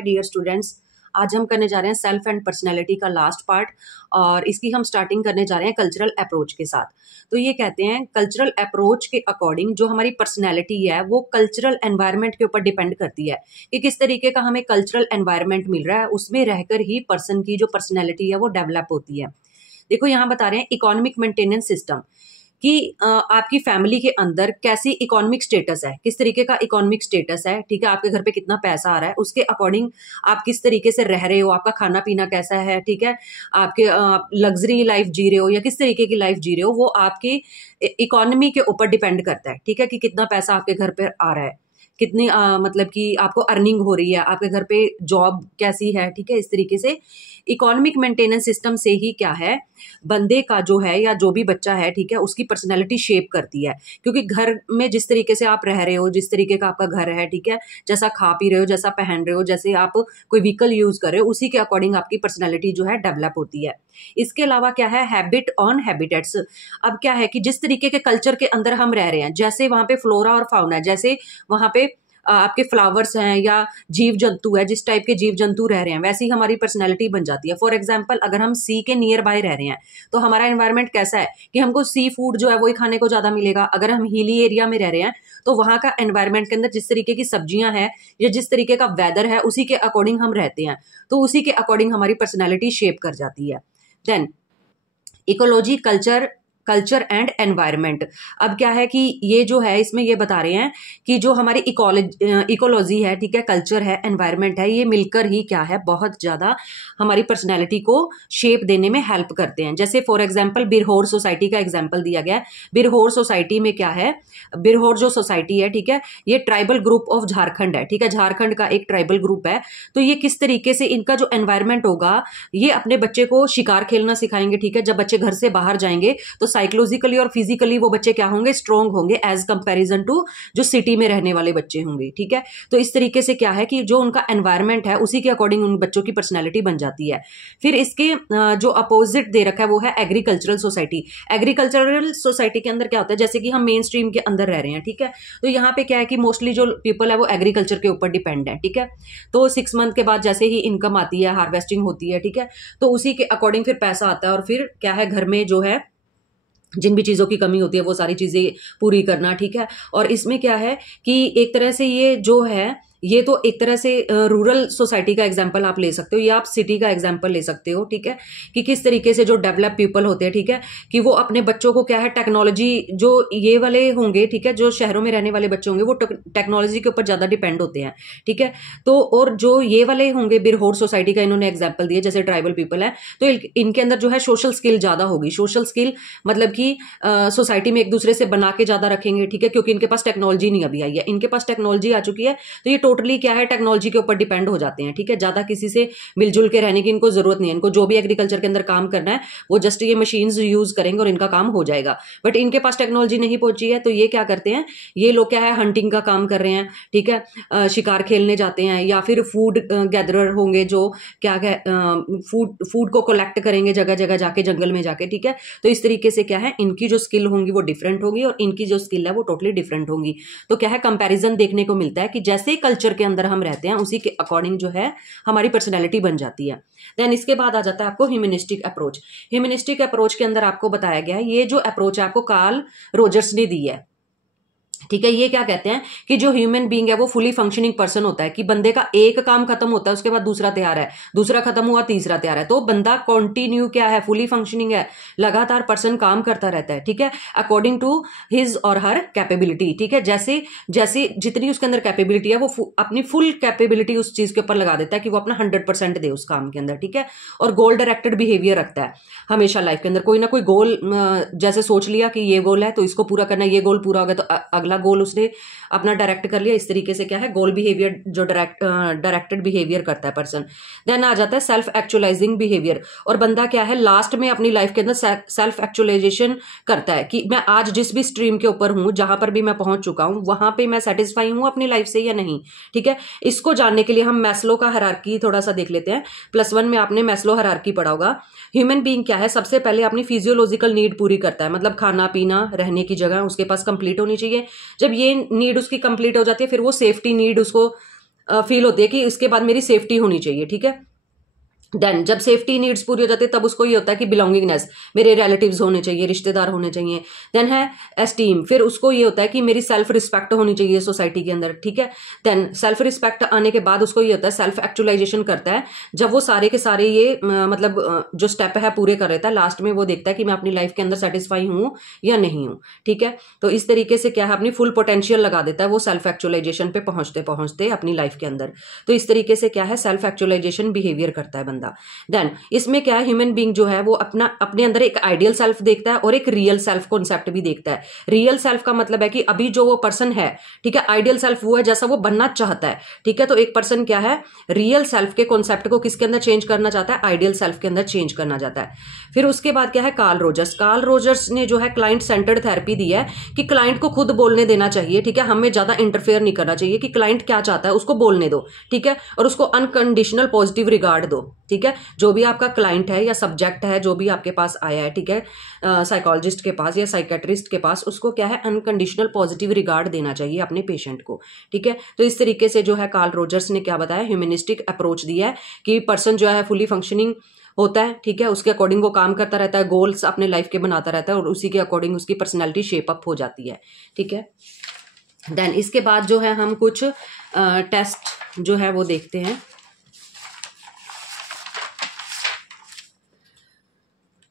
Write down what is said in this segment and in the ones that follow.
Dear students, आज हम करने जा रहे हैं सेल्फ एंड पर्सनैलिटी का लास्ट पार्ट और इसकी हम स्टार्टिंग करने जा रहे हैं कल्चरल अप्रोच के साथ। तो ये कहते हैं कल्चरल अप्रोच के अकॉर्डिंग जो हमारी पर्सनैलिटी है वो कल्चरल एनवायरनमेंट के ऊपर डिपेंड करती है कि किस तरीके का हमें कल्चरल एनवायरनमेंट मिल रहा है, उसमें रहकर ही पर्सन की जो पर्सनैलिटी है वो डेवलप होती है। देखो यहाँ बता रहे हैं इकोनॉमिक मेंटेनेंस सिस्टम कि आपकी फैमिली के अंदर कैसी इकोनॉमिक स्टेटस है, किस तरीके का इकोनॉमिक स्टेटस है, ठीक है, आपके घर पे कितना पैसा आ रहा है, उसके अकॉर्डिंग आप किस तरीके से रह रहे हो, आपका खाना पीना कैसा है, ठीक है, आपके लग्जरी लाइफ जी रहे हो या किस तरीके की लाइफ जी रहे हो, वो आपकी इकोनॉमी के ऊपर डिपेंड करता है, ठीक है, कि कितना पैसा आपके घर पे आ रहा है, कितनी मतलब कि आपको अर्निंग हो रही है, आपके घर पे जॉब कैसी है, ठीक है। इस तरीके से इकोनॉमिक मेंटेनेंस सिस्टम से ही क्या है, बंदे का जो है या जो भी बच्चा है, ठीक है, उसकी पर्सनैलिटी शेप करती है। क्योंकि घर में जिस तरीके से आप रह रहे हो, जिस तरीके का आपका घर है, ठीक है, जैसा खा पी रहे हो, जैसा पहन रहे हो, जैसे आप कोई व्हीकल यूज कर रहे हो, उसी के अकॉर्डिंग आपकी पर्सनैलिटी जो है डेवलप होती है। इसके अलावा क्या है, हैबिट ऑन हैबिटेट्स। अब क्या है कि जिस तरीके के कल्चर के अंदर हम रह रहे हैं, जैसे वहां पे फ्लोरा और फाउना है, जैसे वहां पे आपके फ्लावर्स हैं या जीव जंतु है, जिस टाइप के जीव जंतु रह रहे हैं वैसी हमारी पर्सनैलिटी बन जाती है। फॉर एग्जाम्पल, अगर हम सी के नियर बाय रह रहे हैं तो हमारा एनवायरनमेंट कैसा है कि हमको सी फूड जो है वही खाने को ज्यादा मिलेगा। अगर हम हिली एरिया में रह रहे हैं तो वहां का एनवायरनमेंट के अंदर जिस तरीके की सब्जियां हैं या जिस तरीके का वेदर है उसी के अकॉर्डिंग हम रहते हैं, तो उसी के अकॉर्डिंग हमारी पर्सनैलिटी शेप कर जाती है। Then ecology, culture and environment. अब क्या है कि ये जो है इसमें ये बता रहे हैं कि जो हमारी इकोलॉजी है, ठीक है, कल्चर है, एनवायरनमेंट है, ये मिलकर ही क्या है बहुत ज्यादा हमारी पर्सनैलिटी को शेप देने में हेल्प करते हैं। जैसे फॉर एग्जांपल बिरहोर सोसाइटी का एग्जांपल दिया गया है। बिरहोर सोसाइटी में क्या है, बिरहोर जो सोसाइटी है, ठीक है, ये ट्राइबल ग्रुप ऑफ झारखंड है, ठीक है, झारखंड का एक ट्राइबल ग्रुप है। तो ये किस तरीके से इनका जो एनवायरनमेंट होगा, ये अपने बच्चे को शिकार खेलना सिखाएंगे, ठीक है। जब बच्चे घर से बाहर जाएंगे तो साइकोलॉजिकली और फिजिकली वो बच्चे क्या होंगे, स्ट्रॉन्ग होंगे एज कंपैरिजन टू जो सिटी में रहने वाले बच्चे होंगे, ठीक है। तो इस तरीके से क्या है कि जो उनका एनवायरनमेंट है उसी के अकॉर्डिंग उन बच्चों की पर्सनैलिटी बन जाती है। फिर इसके जो अपोजिट दे रखा है वो है एग्रीकल्चरल सोसाइटी। एग्रीकल्चरल सोसाइटी के अंदर क्या होता है, जैसे कि हम मेन स्ट्रीम के अंदर रह रहे हैं, ठीक है, तो यहाँ पे क्या है कि मोस्टली जो पीपल है वो एग्रीकल्चर के ऊपर डिपेंड है, ठीक है। तो 6 मंथ के बाद जैसे ही इनकम आती है, हार्वेस्टिंग होती है, ठीक है, तो उसी के अकॉर्डिंग फिर पैसा आता है और फिर क्या है, घर में जो है जिन भी चीजों की कमी होती है वो सारी चीजें पूरी करना, ठीक है। और इसमें क्या है कि एक तरह से ये जो है, ये तो एक तरह से रूरल सोसाइटी का एग्जांपल आप ले सकते हो या आप सिटी का एग्जांपल ले सकते हो, ठीक है, कि किस तरीके से जो डेवलप पीपल होते हैं, ठीक है, कि वो अपने बच्चों को क्या है टेक्नोलॉजी, जो ये वाले होंगे, ठीक है, जो शहरों में रहने वाले बच्चे होंगे वो टेक्नोलॉजी के ऊपर ज्यादा डिपेंड होते हैं, ठीक है। तो और जो ये वाले होंगे, बिरहोर सोसाइटी का इन्होंने एग्जाम्पल दिया, जैसे ट्राइबल पीपल है, तो इनके अंदर जो है सोशल स्किल ज्यादा होगी। सोशल स्किल मतलब कि सोसाइटी में एक दूसरे से बना के ज्यादा रखेंगे, ठीक है, क्योंकि इनके पास टेक्नोलॉजी नहीं अभी आई है, इनके पास टेक्नोलॉजी आ चुकी है, तो ये टोटली क्या है टेक्नोलॉजी के ऊपर डिपेंड हो जाते हैं, ठीक है। ज्यादा किसी से मिलजुल के रहने की इनको जरूरत नहीं है। इनको जो भी एग्रीकल्चर के अंदर काम करना है वो जस्ट ये मशीन्स यूज करेंगे और इनका काम हो जाएगा। बट इनके पास टेक्नोलॉजी नहीं पहुंची है, तो ये क्या करते हैं, ये लोग क्या है हंटिंग का काम कर रहे हैं, ठीक है, शिकार खेलने जाते हैं या फिर फूड गैदरर होंगे जो क्या फूड को कलेक्ट करेंगे जगह जगह जाके, जंगल में जाके, ठीक है। तो इस तरीके से क्या है इनकी जो स्किल होंगी वो डिफरेंट होगी और इनकी जो स्किल है वो टोटली डिफरेंट होंगी। तो क्या है कंपैरिजन देखने को मिलता है कि जैसे कल्चर के अंदर हम रहते हैं उसी के अकॉर्डिंग जो है हमारी पर्सनैलिटी बन जाती है। देन इसके बाद आ जाता है आपको ह्यूमनिस्टिक अप्रोच। ह्यूमनिस्टिक अप्रोच के अंदर आपको बताया गया है, ये जो अप्रोच है आपको कार्ल रोजर्स ने दी है, ठीक है। ये क्या कहते हैं कि जो ह्यूमन बीइंग है वो फुली फंक्शनिंग पर्सन होता है, कि बंदे का एक काम खत्म होता है उसके बाद दूसरा तैयार है, दूसरा खत्म हुआ तीसरा तैयार है, तो बंदा कंटिन्यू क्या है, फुली फंक्शनिंग है, लगातार पर्सन काम करता रहता है, ठीक है, अकॉर्डिंग टू हिज और हर कैपेबिलिटी, ठीक है। जैसे जैसे जितनी उसके अंदर कैपेबिलिटी है वो अपनी फुल कैपेबिलिटी उस चीज के ऊपर लगा देता है कि वो अपना 100% दे उस काम के अंदर, ठीक है। और गोल डायरेक्टेड बिहेवियर रखता है हमेशा लाइफ के अंदर, कोई ना कोई गोल जैसे सोच लिया कि ये गोल है तो इसको पूरा करना है, ये गोल पूरा हो गया तो अगला गोल उसने अपना डायरेक्ट कर लिया। इस तरीके से क्या है गोल बिहेवियर जो डायरेक्टेड बिहेवियर करता है पर्सन। देन आ जाता है सेल्फ एक्चुअलाइजिंग बिहेवियर, और बंदा क्या है लास्ट में अपनी लाइफ के अंदर सेल्फ एक्चुअलाइजेशन करता है कि मैं आज जिस भी स्ट्रीम के ऊपर हूं, जहां पर भी मैं पहुंच चुका हूं, वहां पे मैं सेटिस्फाई हूं अपनी लाइफ से या नहीं, ठीक है। इसको जानने के लिए हम मैस्लो का हायरार्की थोड़ा सा देख लेते हैं। +1 में आपने मैस्लो हायरार्की पढ़ा होगा। ह्यूमन बीइंग क्या है, सबसे पहले अपनी फिजियोलॉजिकल नीड पूरी करता है, मतलब खाना पीना रहने की जगह उसके पास कंप्लीट होनी चाहिए। जब ये नीड उसकी कंप्लीट हो जाती है फिर वो सेफ्टी नीड उसको फील होती है कि इसके बाद मेरी सेफ्टी होनी चाहिए, ठीक है। देन जब सेफ्टी नीड्स पूरी हो जाती है तब उसको ये होता है कि बिलोंगिंगनेस, मेरे रिलेटिव्स होने चाहिए, रिश्तेदार होने चाहिए। देन है एस्टीम, फिर उसको ये होता है कि मेरी सेल्फ रिस्पेक्ट होनी चाहिए सोसाइटी के अंदर, ठीक है। देन सेल्फ रिस्पेक्ट आने के बाद उसको ये होता है सेल्फ एक्चुअलाइजेशन करता है, जब वो सारे के सारे ये मतलब जो स्टेप है पूरे कर रहता है, लास्ट में वो देखता है कि मैं अपनी लाइफ के अंदर सेटिस्फाई हूँ या नहीं हूँ, ठीक है। तो इस तरीके से क्या है, अपनी फुल पोटेंशियल लगा देता है वो सेल्फ एक्चुअलाइजेशन पे पहुंचते पहुंचते अपनी लाइफ के अंदर। तो इस तरीके से क्या है, सेल्फ एक्चुअलाइजेशन बिहेवियर करता है बंदा। देन इसमें क्या है, ह्यूमन बीइंग जो है वो अपने अंदर एक आइडियल सेल्फ देखता है और एक रियल सेल्फ कॉन्सेप्ट भी देखता है। रियल सेल्फ का मतलब है कि अभी जो वो पर्सन है, ठीक है, आइडियल सेल्फ वो है जैसा वो बनना चाहता है, ठीक है। तो एक पर्सन क्या है, रियल सेल्फ के कॉन्सेप्ट को किसके अंदर चेंज करना चाहता है, आइडियल सेल्फ के अंदर चेंज करना चाहता है। फिर उसके बाद क्या है, कार्ल रोजर्स ने जो है क्लाइंट सेंटर्ड थेरेपी दी है कि क्लाइंट को खुद बोलने देना चाहिए, ठीक है, हमें ज्यादा इंटरफेयर नहीं करना चाहिए, कि क्लाइंट क्या चाहता है उसको बोलने दो, ठीक है, और उसको अनकंडीशनल पॉजिटिव रिगार्ड दो, ठीक है। जो भी आपका क्लाइंट है या सब्जेक्ट है जो भी आपके पास आया है, ठीक है, साइकोलॉजिस्ट के पास या साइकेट्रिस्ट के पास, उसको क्या है, अनकंडीशनल पॉजिटिव रिगार्ड देना चाहिए अपने पेशेंट को, ठीक है। तो इस तरीके से जो है कार्ल रोजर्स ने क्या बताया, ह्यूमनिस्टिक अप्रोच दिया है कि पर्सन जो है फुली फंक्शनिंग होता है, ठीक है, उसके अकॉर्डिंग वो काम करता रहता है, गोल्स अपने लाइफ के बनाता रहता है और उसी के अकॉर्डिंग उसकी पर्सनैलिटी शेप अप हो जाती है, ठीक है। देन इसके बाद जो है हम कुछ टेस्ट जो है वो देखते हैं।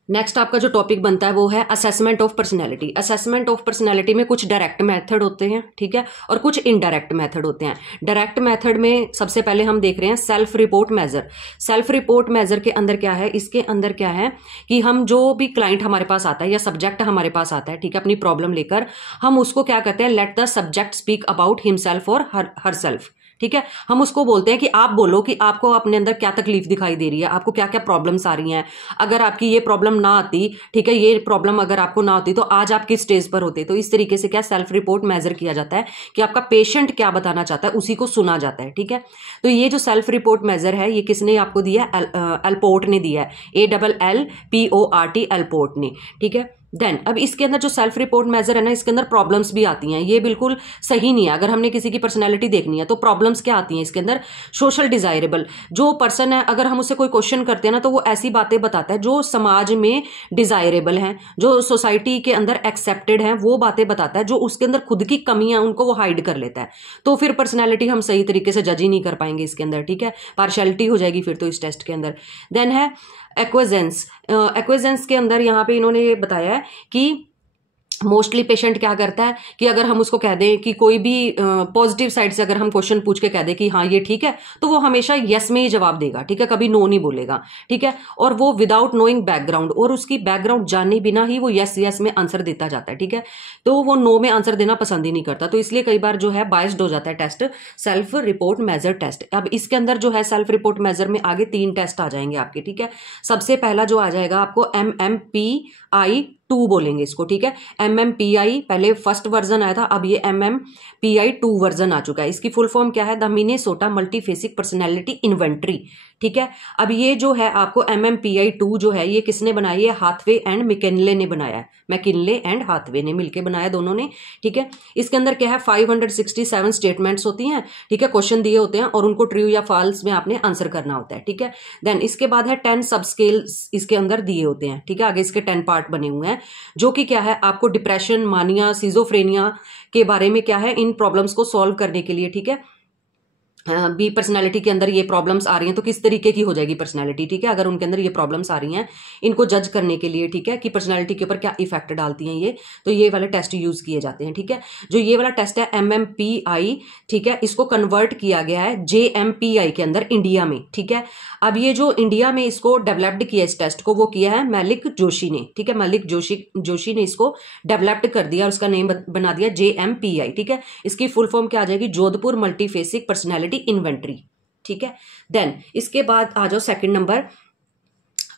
नेक्स्ट आपका जो टॉपिक बनता है वो है assessment of personality. Assessment of personality में कुछ डायरेक्ट मेथड होते हैं, ठीक है, और कुछ इनडायरेक्ट मेथड होते हैं। डायरेक्ट मेथड में सबसे पहले हम देख रहे हैं self report measure. Self report measure के अंदर क्या है, इसके अंदर क्या है कि हम जो भी क्लाइंट हमारे पास आता है या सब्जेक्ट हमारे पास आता है, ठीक है, अपनी प्रॉब्लम लेकर, हम उसको क्या करते हैं, let the subject speak about himself और हर सेल्फ, ठीक है। हम उसको बोलते हैं कि आप बोलो कि आपको अपने अंदर क्या तकलीफ दिखाई दे रही है, आपको क्या क्या प्रॉब्लम्स आ रही हैं। अगर आपकी ये प्रॉब्लम ना आती, ठीक है, ये प्रॉब्लम अगर आपको ना होती तो आज आप किस स्टेज पर होते। तो इस तरीके से क्या सेल्फ रिपोर्ट मेजर किया जाता है कि आपका पेशेंट क्या बताना चाहता है, उसी को सुना जाता है, ठीक है। तो ये जो सेल्फ रिपोर्ट मेजर है ये किसने आपको दिया है, एलपोर्ट ने दिया है, ALLPORT एलपोर्ट ने, ठीक है। देन अब इसके अंदर जो सेल्फ रिपोर्ट मेजर है ना, इसके अंदर प्रॉब्लम्स भी आती हैं, ये बिल्कुल सही नहीं है। अगर हमने किसी की पर्सनैलिटी देखनी है तो प्रॉब्लम्स क्या आती हैं इसके अंदर, सोशल डिजायरेबल जो पर्सन है, अगर हम उससे कोई क्वेश्चन करते हैं ना तो वो ऐसी बातें बताता है जो समाज में डिजायरेबल हैं, जो सोसाइटी के अंदर एक्सेप्टेड हैं, वो बातें बताता है। जो उसके अंदर खुद की कमियां उनको वो हाइड कर लेता है। तो फिर पर्सनैलिटी हम सही तरीके से जज ही नहीं कर पाएंगे इसके अंदर, ठीक है, पार्शियलिटी हो जाएगी फिर तो इस टेस्ट के अंदर। देन है एक्वेजेंस के अंदर यहाँ पे इन्होंने ये बताया है कि मोस्टली पेशेंट क्या करता है कि अगर हम उसको कह दें कि कोई भी पॉजिटिव साइड से अगर हम क्वेश्चन पूछ के कह दें कि हाँ ये ठीक है, तो वो हमेशा यस में ही जवाब देगा, ठीक है, कभी नो नहीं बोलेगा, ठीक है। और वो विदाउट नोइंग बैकग्राउंड, और उसकी बैकग्राउंड जाने बिना ही वो यस में आंसर देता जाता है, ठीक है। तो वो नो में आंसर देना पसंद ही नहीं करता। तो इसलिए कई बार जो है बायस्ड हो जाता है test, self report measure test. अब इसके अंदर जो है सेल्फ रिपोर्ट मेजर में आगे 3 टेस्ट आ जाएंगे आपके, ठीक है। सबसे पहला जो आ जाएगा आपको MMPI-2 बोलेंगे इसको, ठीक है। MMPI पहले फर्स्ट वर्जन आया था, अब ये MMPI-2 वर्जन आ चुका है। इसकी फुल फॉर्म क्या है, द मिनेसोटा मल्टीफेसिक पर्सनैलिटी इन्वेंट्री, ठीक है। अब ये जो है आपको MMPI-2 जो है ये किसने बनाई है, हाथवे एंड मैकिनले ने बनाया है, मैकिनले एंड हाथवे ने मिलकर बनाया दोनों ने, ठीक है। इसके अंदर क्या है 567 स्टेटमेंट्स होती हैं, ठीक है, क्वेश्चन दिए होते हैं और उनको ट्रू या फॉल्स में आपने आंसर करना होता है, ठीक है। देन इसके बाद है 10 सब स्केल्स इसके अंदर दिए होते हैं, ठीक है, आगे इसके 10 पार्ट बने हुए हैं, जो कि क्या है आपको डिप्रेशन, मानिया, सिजोफ्रेनिया के बारे में क्या है, इन प्रॉब्लम्स को सॉल्व करने के लिए, ठीक है, भी पर्सनालिटी के अंदर ये प्रॉब्लम्स आ रही हैं तो किस तरीके की हो जाएगी पर्सनालिटी, ठीक है, अगर उनके अंदर ये प्रॉब्लम्स आ रही हैं इनको जज करने के लिए, ठीक है, कि पर्सनालिटी के ऊपर क्या इफेक्ट डालती हैं ये, तो ये वाले टेस्ट यूज किए जाते हैं, ठीक है। जो ये वाला टेस्ट है MMPI, ठीक है, इसको कन्वर्ट किया गया है JMPI के अंदर इंडिया में, ठीक है। अब ये जो इंडिया में इसको डेवलप्ड किया इस टेस्ट को, वो किया है मलिक जोशी ने, ठीक है, मलिक जोशी ने इसको डेवलप्ड कर दिया, उसका नेम बना दिया JMPI, ठीक है। इसकी फुल फॉर्म क्या आ जाएगी, जोधपुर मल्टीफेसिक पर्सनैलिटी इन्वेंट्री, ठीक है। देन इसके बाद आ जाओ second number,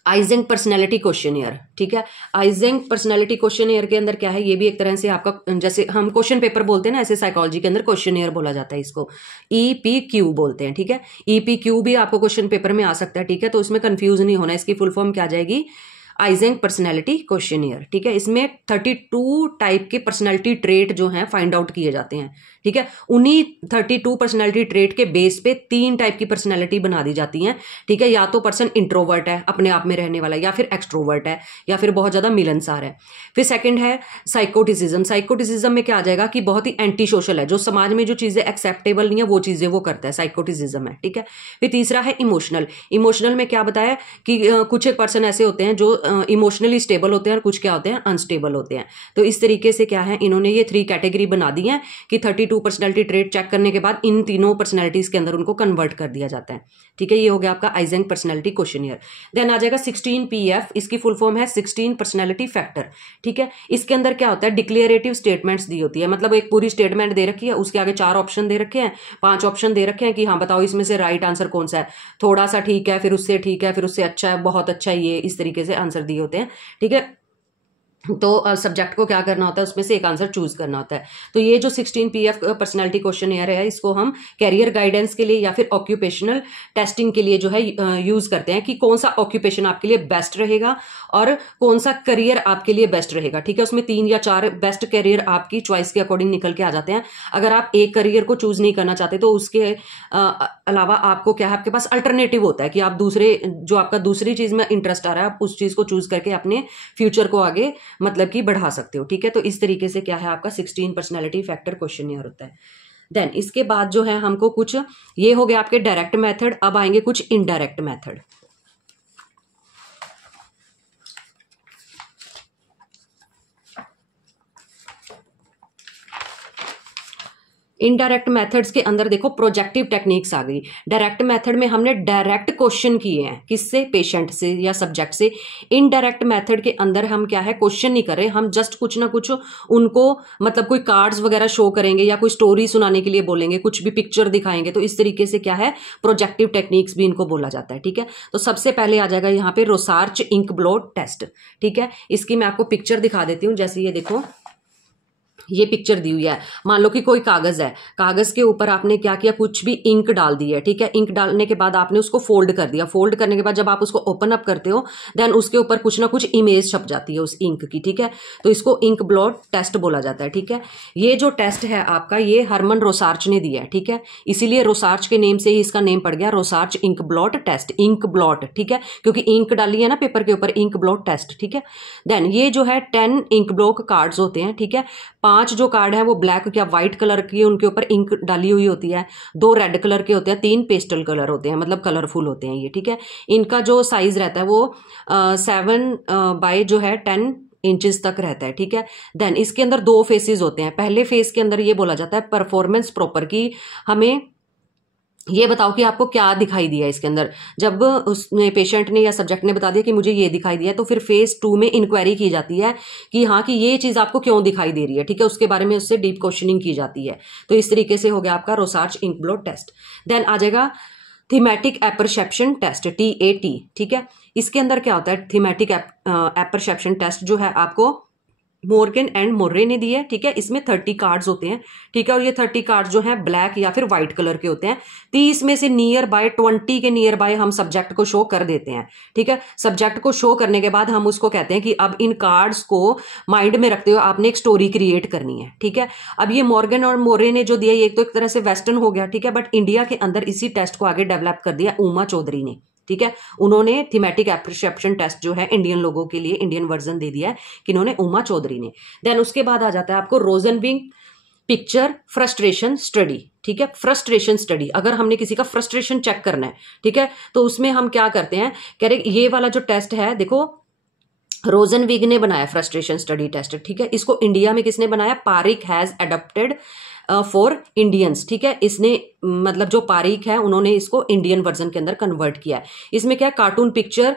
Eysenck personality questionnaire, ठीक है। आइजेंक पर्सनैलिटी क्वेश्चनियर के अंदर क्या है, ये भी एक तरह से आपका, जैसे हम क्वेश्चन पेपर बोलते हैं ना, ऐसे साइकोलॉजी के अंदर क्वेश्चनियर बोला जाता है इसको, EPQ बोलते हैं, ठीक है। EPQ भी आपको क्वेश्चन पेपर में आ सकता है, ठीक है, तो इसमें कंफ्यूज नहीं होना। इसकी फुल फॉर्म क्या आ जाएगी, आइजेंक पर्सनैलिटी क्वेश्चनियर, ठीक है। इसमें 32 टाइप के पर्सनैलिटी ट्रेट जो हैं फाइंड आउट किए जाते हैं, ठीक है। उन्हीं 32 पर्सनैलिटी ट्रेट के बेस पे 3 टाइप की पर्सनैलिटी बना दी जाती हैं, ठीक है। या तो पर्सन इंट्रोवर्ट है, अपने आप में रहने वाला, या फिर एक्सट्रोवर्ट है, या फिर बहुत ज्यादा मिलनसार है। फिर सेकंड है साइकोटिसिज्म। साइकोटिसिज्म में क्या आ जाएगा कि बहुत ही एंटी सोशल है, जो समाज में जो चीजें एक्सेप्टेबल नहीं है वो चीजें वो करता है, साइकोटिसिज्म है, ठीक है। फिर तीसरा है इमोशनल। इमोशनल में क्या बताया कि कुछ एक पर्सन ऐसे होते हैं जो इमोशनली स्टेबल होते हैं और कुछ क्या होते हैं, अनस्टेबल होते हैं। तो इस तरीके से क्या है, इन्होंने ये 3 कैटेगरी बना दी है कि 32 पर्सनैलिटी ट्रेट चेक करने के बाद इन तीनों पर्सनैलिटीज के अंदर उनको कन्वर्ट कर दिया जाता है, ठीक है। ये हो गया आपका आइजेंक पर्सनैलिटी क्वेश्चनियर। देन आ जाएगा 16 PF, इसकी फुल फॉर्म है 16 पर्सनैलिटी फैक्टर, ठीक है। इसके अंदर क्या होता है, डिक्लेरेटिव स्टेटमेंट्स दी होती है, मतलब एक पूरी स्टेटमेंट दे रखी है, उसके आगे 4 ऑप्शन दे रखे हैं, 5 ऑप्शन दे रखे हैं कि हाँ बताओ इसमें से राइट आंसर कौन सा है, थोड़ा सा ठीक है, फिर उससे ठीक है, फिर उससे अच्छा है, बहुत अच्छा है, ये इस तरीके से आंसर दिए होते हैं, ठीक है। तो सब्जेक्ट को क्या करना होता है, उसमें से एक आंसर चूज करना होता है। तो ये जो 16 PF पर्सनैलिटी क्वेश्चनियर है, इसको हम कैरियर गाइडेंस के लिए या फिर ऑक्यूपेशनल टेस्टिंग के लिए जो है यूज करते हैं कि कौन सा ऑक्यूपेशन आपके लिए बेस्ट रहेगा और कौन सा करियर आपके लिए बेस्ट रहेगा, ठीक है। उसमें 3 या 4 बेस्ट करियर आपकी चॉइस के अकॉर्डिंग निकल के आ जाते हैं। अगर आप एक करियर को चूज नहीं करना चाहते तो उसके अलावा आपको क्या है, आपके पास अल्टरनेटिव होता है कि आप दूसरे जो आपका दूसरी चीज में इंटरेस्ट आ रहा है, आप उस चीज को चूज करके अपने फ्यूचर को आगे मतलब कि बढ़ा सकते हो, ठीक है। तो इस तरीके से क्या है आपका 16 पर्सनैलिटी फैक्टर क्वेश्चनियर होता है। देन इसके बाद जो है हमको कुछ, ये हो गया आपके डायरेक्ट मेथड, अब आएंगे कुछ इनडायरेक्ट मेथड। इनडायरेक्ट मेथड्स के अंदर देखो प्रोजेक्टिव टेक्निक्स आ गई। डायरेक्ट मेथड में हमने डायरेक्ट क्वेश्चन किए हैं, किससे, पेशेंट से या सब्जेक्ट से। इनडायरेक्ट मेथड के अंदर हम क्या है, क्वेश्चन नहीं कर रहे, हम जस्ट कुछ ना कुछ उनको मतलब कोई कार्ड्स वगैरह शो करेंगे या कोई स्टोरी सुनाने के लिए बोलेंगे, कुछ भी पिक्चर दिखाएंगे। तो इस तरीके से क्या है, प्रोजेक्टिव टेक्निक्स भी इनको बोला जाता है, ठीक है। तो सबसे पहले आ जाएगा यहाँ पे रोसार्च इंक ब्लॉट टेस्ट, ठीक है। इसकी मैं आपको पिक्चर दिखा देती हूँ। जैसे ये देखो, ये पिक्चर दी हुई है, मान लो कि कोई कागज है, कागज के ऊपर आपने क्या किया, कुछ भी इंक डाल दी है, ठीक है। इंक डालने के बाद आपने उसको फोल्ड कर दिया, फोल्ड करने के बाद जब आप उसको ओपन अप करते हो देन उसके ऊपर कुछ ना कुछ इमेज छप जाती है उस इंक की, ठीक है। तो इसको इंक ब्लॉट टेस्ट बोला जाता है, ठीक है। ये जो टेस्ट है आपका, ये हरमन रोसार्च ने दिया है, ठीक है। इसीलिए रोसार्च के नेम से ही इसका नेम पड़ गया Rorschach ink blot test, ink blot, ठीक है, क्योंकि इंक डाली है ना पेपर के ऊपर, इंक ब्लॉट टेस्ट, ठीक है। देन ये जो है 10 इंक ब्लॉक कार्ड्स होते हैं, ठीक है। 5 जो कार्ड है वो ब्लैक या व्हाइट कलर की, उनके ऊपर इंक डाली हुई होती है, 2 रेड कलर के होते हैं, 3 पेस्टल कलर होते हैं, मतलब कलरफुल होते हैं ये, ठीक है। इनका जो साइज रहता है वो 7 बाय जो है 10 इंचेस तक रहता है, ठीक है। देन इसके अंदर 2 फेसेस होते हैं। पहले फेस के अंदर ये बोला जाता है परफॉर्मेंस प्रॉपर, की हमें ये बताओ कि आपको क्या दिखाई दिया इसके अंदर। जब उसने पेशेंट ने या सब्जेक्ट ने बता दिया कि मुझे ये दिखाई दिया, तो फिर फेज 2 में इंक्वायरी की जाती है कि हाँ कि ये चीज आपको क्यों दिखाई दे रही है, ठीक है। उसके बारे में उससे डीप क्वेश्चनिंग की जाती है। तो इस तरीके से हो गया आपका रोसार्च इंक ब्लॉट टेस्ट। देन आ जाएगा थीमेटिक एपरसेप्शन टेस्ट, TAT, ठीक है। इसके अंदर क्या होता है, थीमेटिक एपरसेप्शन टेस्ट जो है आपको मॉर्गन एंड मोर्रे ने दी है, ठीक है। इसमें 30 कार्ड्स होते हैं, ठीक है। और ये 30 कार्ड्स जो हैं ब्लैक या फिर व्हाइट कलर के होते हैं। 30 में से नियर बाय 20 के नियर बाय हम सब्जेक्ट को शो कर देते हैं, ठीक है। सब्जेक्ट को शो करने के बाद हम उसको कहते हैं कि अब इन कार्ड्स को माइंड में रखते हुए आपने एक स्टोरी क्रिएट करनी है, ठीक है। अब ये मॉर्गन और मोर्रे ने जो दिया, ये तो एक तरह से वेस्टर्न हो गया, ठीक है, बट इंडिया के अंदर इसी टेस्ट को आगे डेवलप कर दिया उमा चौधरी ने, ठीक है। उन्होंने थीमेटिक एपरसेप्शन टेस्ट जो है इंडियन लोगों के लिए इंडियन वर्जन दे दिया है कि इन्होंने उमा चौधरी ने। देन उसके बाद आ जाता है आपको रोजनविंग पिक्चर फ्रस्ट्रेशन स्टडी, ठीक है। फ्रस्ट्रेशन स्टडी, अगर हमने किसी का फ्रस्ट्रेशन चेक करना है, ठीक है, तो उसमें हम क्या करते हैं, कह रहे ये वाला जो टेस्ट है देखो, रोजनविग ने बनाया फ्रस्ट्रेशन स्टडी टेस्ट, ठीक है। इसको इंडिया में किसने बनाया, पारिक हैज एडप्टेड फॉर इंडियंस, ठीक है। इसने मतलब जो पारीक है उन्होंने इसको इंडियन वर्जन के अंदर कन्वर्ट किया है। इसमें क्या कार्टून पिक्चर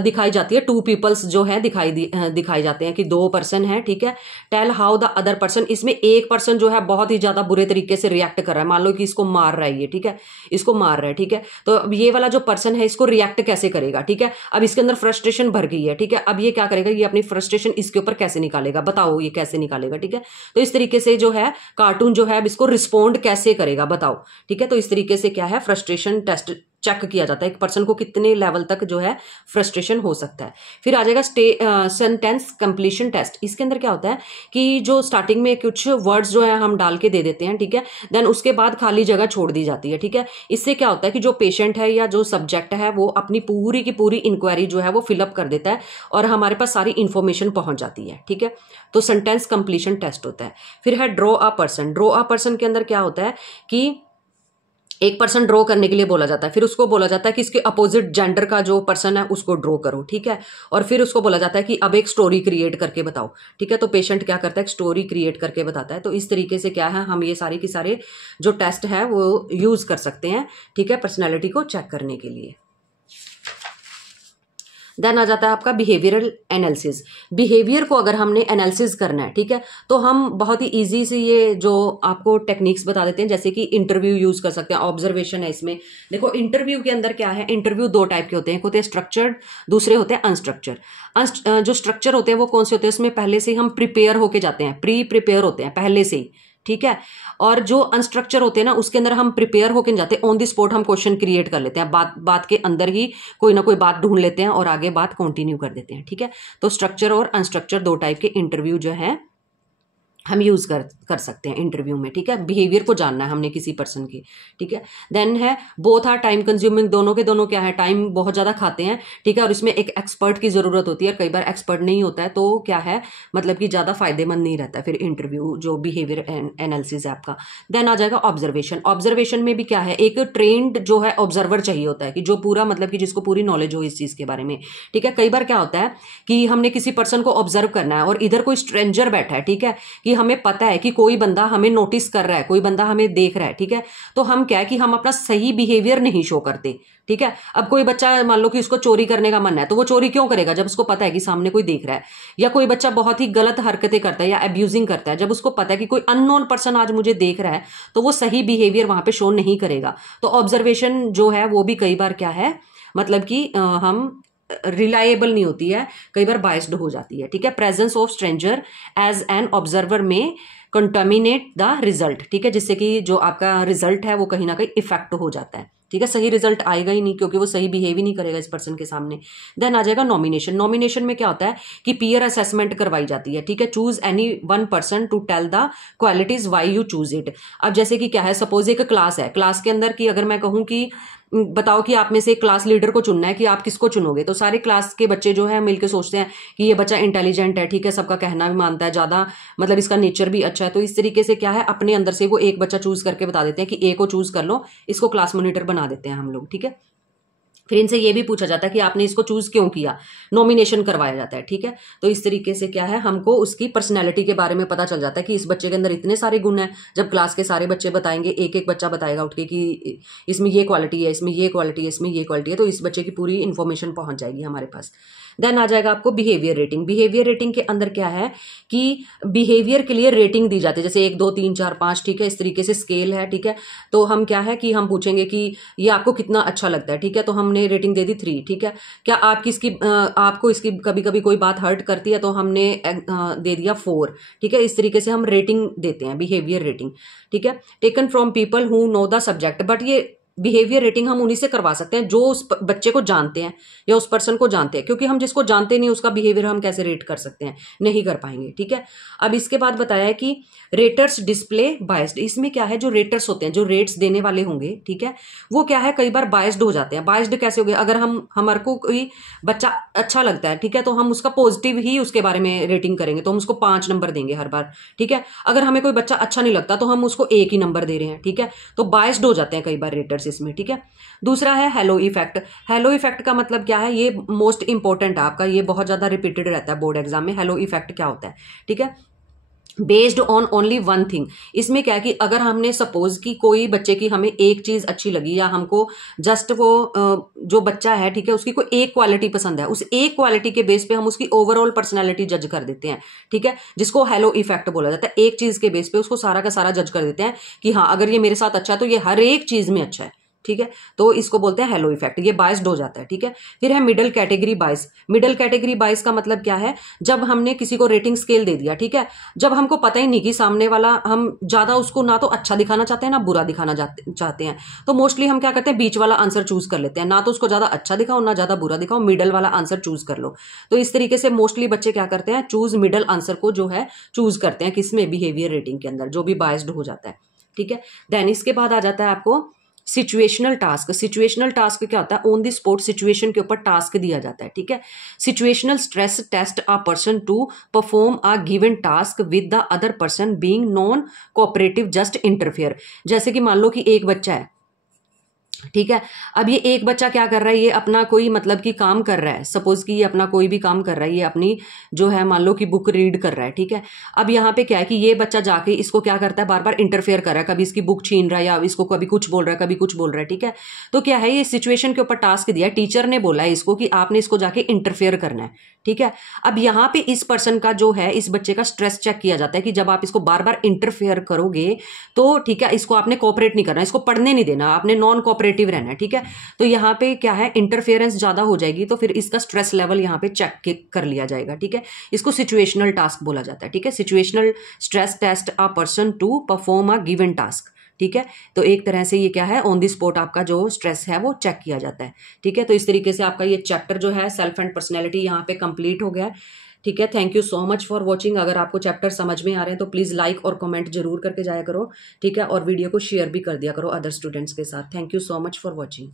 दिखाई जाती है, 2 पीपल्स जो है दिखाई जाते हैं कि 2 पर्सन है, ठीक है। Tell how the other person, इसमें एक पर्सन जो है बहुत ही ज्यादा बुरे तरीके से रिएक्ट कर रहा है, मान लो कि इसको मार रहा है ये, ठीक है, इसको मार रहा है, ठीक है। तो अब ये वाला जो पर्सन है इसको रिएक्ट कैसे करेगा, ठीक है। अब इसके अंदर फ्रस्ट्रेशन भर गई है, ठीक है। अब ये क्या करेगा, ये अपनी फ्रस्ट्रेशन इसके ऊपर कैसे निकालेगा, बताओ ये कैसे निकालेगा, ठीक है। तो इस तरीके से जो है कार्टून जो है अब इसको रिस्पोंड कैसे करेगा बताओ, ठीक है। तो इस तरीके से क्या है फ्रस्ट्रेशन टेस्ट चेक किया जाता है एक पर्सन को कितने लेवल तक जो है फ्रस्ट्रेशन हो सकता है। फिर आ जाएगा सेंटेंस कंप्लीशन टेस्ट। इसके अंदर क्या होता है कि जो स्टार्टिंग में कुछ वर्ड्स जो है हम डाल के दे देते हैं, ठीक है, देन उसके बाद खाली जगह छोड़ दी जाती है, ठीक है। इससे क्या होता है कि जो पेशेंट है या जो सब्जेक्ट है वो अपनी पूरी की पूरी इंक्वायरी जो है वो फिलअप कर देता है और हमारे पास सारी इंफॉर्मेशन पहुंच जाती है, ठीक है। तो सेंटेंस कंप्लीशन टेस्ट होता है। फिर है draw a person. Draw a person के अंदर क्या होता है कि एक पर्सन ड्रॉ करने के लिए बोला जाता है, फिर उसको बोला जाता है कि इसके अपोजिट जेंडर का जो पर्सन है उसको ड्रॉ करो, ठीक है। और फिर उसको बोला जाता है कि अब एक स्टोरी क्रिएट करके बताओ, ठीक है। तो पेशेंट क्या करता है, एक स्टोरी क्रिएट करके बताता है। तो इस तरीके से क्या है, हम ये सारे के सारे जो टेस्ट है वो यूज कर सकते हैं, ठीक है, पर्सनैलिटी को चेक करने के लिए। देन आ जाता है आपका बिहेवियरल एनालिसिस। बिहेवियर को अगर हमने एनालिसिस करना है, ठीक है, तो हम बहुत ही इजी से ये जो आपको टेक्निक्स बता देते हैं, जैसे कि इंटरव्यू यूज कर सकते हैं, ऑब्जर्वेशन है इसमें। देखो इंटरव्यू के अंदर क्या है, इंटरव्यू दो टाइप के होते हैं, एक होते हैं स्ट्रक्चर्ड, दूसरे होते हैं अनस्ट्रक्चर्ड। जो स्ट्रक्चर होते हैं वो कौन से होते हैं, उसमें पहले से हम प्रिपेयर होके जाते हैं, प्री प्रिपेयर होते हैं पहले से ही, ठीक है। और जो अनस्ट्रक्चर होते हैं ना, उसके अंदर हम प्रिपेयर होकर नहीं जाते, ऑन द स्पॉट हम क्वेश्चन क्रिएट कर लेते हैं, बात के अंदर ही कोई ना कोई बात ढूंढ लेते हैं और आगे बात कंटिन्यू कर देते हैं, ठीक है। तो स्ट्रक्चर और अनस्ट्रक्चर दो टाइप के इंटरव्यू जो है हम यूज कर सकते हैं इंटरव्यू में, ठीक है। बिहेवियर को जानना है हमने किसी पर्सन की, ठीक है। देन है बोथ आर टाइम कंज्यूमिंग। दोनों के दोनों क्या है, टाइम बहुत ज्यादा खाते हैं, ठीक है। और इसमें एक एक्सपर्ट की जरूरत होती है, कई बार एक्सपर्ट नहीं होता है, तो क्या है मतलब कि ज्यादा फायदेमंद नहीं रहता है फिर इंटरव्यू जो बिहेवियर एनालिसिस है आपका। देन आ जाएगा ऑब्जर्वेशन। ऑब्जर्वेशन में भी क्या है, एक ट्रेंड जो है ऑब्जर्वर चाहिए होता है कि जो पूरा मतलब कि जिसको पूरी नॉलेज हो इस चीज के बारे में, ठीक है। कई बार क्या होता है कि हमने किसी पर्सन को ऑब्जर्व करना है और इधर कोई स्ट्रेंजर बैठा है, ठीक है, कि हमें पता है कि कोई बंदा हमें नोटिस कर रहा है, कोई बंदा हमें देख रहा है, ठीक है। तो हम क्या है कि हम अपना सही बिहेवियर नहीं शो करते, ठीक है। अब कोई बच्चा मान लो कि उसको चोरी करने का मन है, तो वो चोरी क्यों करेगा, जब उसको पता है कि सामने कोई देख रहा है। या कोई बच्चा बहुत ही गलत हरकतें करता है या अब्यूजिंग करता है, जब उसको पता है कि कोई अननोन पर्सन आज मुझे देख रहा है, तो वो सही बिहेवियर वहां पे शो नहीं करेगा। तो ऑब्जर्वेशन जो है वो भी कई बार क्या है मतलब कि हम रिलायबल नहीं होती है, कई बार बायस्ड हो जाती है, ठीक है। Presence of stranger as an observer में कंटामिनेट द रिजल्ट, ठीक है, जिससे कि जो आपका रिजल्ट है वो कहीं ना कहीं इफेक्ट हो जाता है, ठीक है। सही रिजल्ट आएगा ही नहीं क्योंकि वो सही बिहेव ही नहीं करेगा इस पर्सन के सामने। देन आ जाएगा नॉमिनेशन। नॉमिनेशन में क्या होता है कि पीयर असेसमेंट करवाई जाती है, ठीक है। Choose any one person to tell the qualities why you choose it. अब जैसे कि क्या है, सपोज एक क्लास है, क्लास के अंदर की अगर मैं कहूं कि बताओ कि आप में से क्लास लीडर को चुनना है, कि आप किसको चुनोगे, तो सारे क्लास के बच्चे जो है मिलकर सोचते हैं कि ये बच्चा इंटेलिजेंट है, ठीक है, सबका कहना भी मानता है, ज्यादा मतलब इसका नेचर भी अच्छा है। तो इस तरीके से क्या है, अपने अंदर से वो एक बच्चा चूज करके बता देते हैं कि ए को चूज कर लो, इसको क्लास मॉनिटर बना देते हैं हम लोग, ठीक है। फिर इनसे ये भी पूछा जाता है कि आपने इसको चूज क्यों किया, नॉमिनेशन करवाया जाता है, ठीक है। तो इस तरीके से क्या है, हमको उसकी पर्सनैलिटी के बारे में पता चल जाता है कि इस बच्चे के अंदर इतने सारे गुण हैं। जब क्लास के सारे बच्चे बताएंगे, एक एक बच्चा बताएगा उठ के कि इसमें ये क्वालिटी है, इसमें ये क्वालिटी है, इसमें ये क्वालिटी है, तो इस बच्चे की पूरी इन्फॉर्मेशन पहुंच जाएगी हमारे पास। देन आ जाएगा आपको बिहेवियर रेटिंग। बिहेवियर रेटिंग के अंदर क्या है कि बिहेवियर के लिए रेटिंग दी जाती है, जैसे 1 2 3 4 5, ठीक है, इस तरीके से स्केल है, ठीक है। तो हम क्या है कि हम पूछेंगे कि ये आपको कितना अच्छा लगता है, ठीक है, तो हमने रेटिंग दे दी 3, ठीक है। क्या आपको इसकी कभी कभी कोई बात हर्ट करती है, तो हमने दे दिया 4, ठीक है। इस तरीके से हम रेटिंग देते हैं, बिहेवियर रेटिंग, ठीक है। Taken from people who know the subject. But ये बिहेवियर रेटिंग हम उन्हीं से करवा सकते हैं जो उस बच्चे को जानते हैं या उस पर्सन को जानते हैं, क्योंकि हम जिसको जानते नहीं उसका बिहेवियर हम कैसे रेट कर सकते हैं, नहीं कर पाएंगे, ठीक है। अब इसके बाद बताया है कि रेटर्स डिस्प्ले बायस्ड। इसमें क्या है, जो रेटर्स होते हैं, जो रेट्स देने वाले होंगे, ठीक है, वो क्या है कई बार बायस्ड हो जाते हैं। बायस्ड कैसे हो गए, अगर हमारे को कोई बच्चा अच्छा लगता है, ठीक है, तो हम उसका पॉजिटिव ही उसके बारे में रेटिंग करेंगे, तो हम उसको 5 नंबर देंगे हर बार, ठीक है। अगर हमें कोई बच्चा अच्छा नहीं लगता तो हम उसको 1 ही नंबर दे रहे हैं, ठीक है। तो बायस्ड हो जाते हैं कई बार रेटर्स इसमें, ठीक है। दूसरा है हेलो इफेक्ट। हेलो इफेक्ट का मतलब क्या है, ये मोस्ट इंपॉर्टेंट है आपका, ये बहुत ज्यादा रिपीटेड रहता है बोर्ड एग्जाम में। हेलो इफेक्ट क्या होता है, ठीक है, based on only one thing. इसमें क्या है कि अगर हमने सपोज कि कोई बच्चे की हमें एक चीज अच्छी लगी, या हमको जस्ट वो जो बच्चा है, ठीक है, उसकी कोई एक क्वालिटी पसंद है, उस एक क्वालिटी के बेस पे हम उसकी ओवरऑल पर्सनैलिटी जज कर देते हैं, ठीक है, जिसको हेलो इफेक्ट बोला जाता है। एक चीज के बेस पे उसको सारा का सारा जज कर देते हैं कि हाँ अगर ये मेरे साथ अच्छा है तो ये हर एक चीज में अच्छा है, ठीक है, तो इसको बोलते हैं हेलो इफेक्ट, ये बायस्ड हो जाता है। ठीक है, फिर है मिडल कैटेगरी बायस। मिडल कैटेगरी बायस का मतलब क्या है, जब हमने किसी को रेटिंग स्केल दे दिया, ठीक है, जब हमको पता ही नहीं कि सामने वाला, हम ज्यादा उसको ना तो अच्छा दिखाना चाहते हैं ना बुरा दिखाना चाहते हैं, तो मोस्टली हम क्या करते हैं, बीच वाला आंसर चूज कर लेते हैं, ना तो उसको ज्यादा अच्छा दिखाओ ना ज्यादा बुरा दिखाओ, मिडल वाला आंसर चूज कर लो। तो इस तरीके से मोस्टली बच्चे क्या करते हैं, चूज मिडल आंसर को जो है चूज करते हैं, किसमें, बिहेवियर रेटिंग के अंदर, जो भी बायस्ड हो जाता है। ठीक है, देन इसके बाद आ जाता है आपको सिचुएशनल टास्क। सिचुएशनल टास्क क्या होता है, ऑन द स्पॉट सिचुएशन के ऊपर टास्क दिया जाता है। ठीक है, situational stress test a person to perform a given task with the other person being non cooperative just interfere. जैसे कि मान लो कि एक बच्चा है, ठीक है, अब ये एक बच्चा क्या कर रहा है, ये अपना कोई मतलब कि काम कर रहा है, सपोज कि ये अपना कोई भी काम कर रहा है, ये अपनी जो है मान लो कि बुक रीड कर रहा है। ठीक है, अब यहाँ पे क्या है कि ये बच्चा जाके इसको क्या करता है, बार बार इंटरफेयर कर रहा है, कभी इसकी बुक छीन रहा है या इसको कभी कुछ बोल रहा है, कभी कुछ बोल रहा है। ठीक है, तो क्या है, ये सिचुएशन के ऊपर टास्क दिया है, टीचर ने बोला है इसको कि आपने इसको जाके इंटरफेयर करना है। ठीक है, अब यहाँ पे इस पर्सन का जो है, इस बच्चे का स्ट्रेस चेक किया जाता है कि जब आप इसको बार बार इंटरफेयर करोगे तो ठीक है, इसको आपने कोऑपरेट नहीं करना, इसको पढ़ने नहीं देना, आपने नॉन कोऑपरेटिव रहना है। ठीक है, तो यहाँ पे क्या है, इंटरफेरेंस ज्यादा हो जाएगी तो फिर इसका स्ट्रेस लेवल यहाँ पे चेक कर लिया जाएगा। ठीक है, इसको सिचुएशनल टास्क बोला जाता है। ठीक है, situational stress test a person to perform a given task. ठीक है, तो एक तरह से ये क्या है, ऑन द स्पॉट आपका जो स्ट्रेस है वो चेक किया जाता है। ठीक है, तो इस तरीके से आपका ये चैप्टर जो है सेल्फ एंड पर्सनैलिटी यहाँ पे कंप्लीट हो गया है। ठीक है, thank you so much for watching. अगर आपको चैप्टर समझ में आ रहे हैं तो प्लीज़ लाइक और कमेंट जरूर करके जाया करो। ठीक है, और वीडियो को शेयर भी कर दिया करो अदर स्टूडेंट्स के साथ। Thank you so much for watching.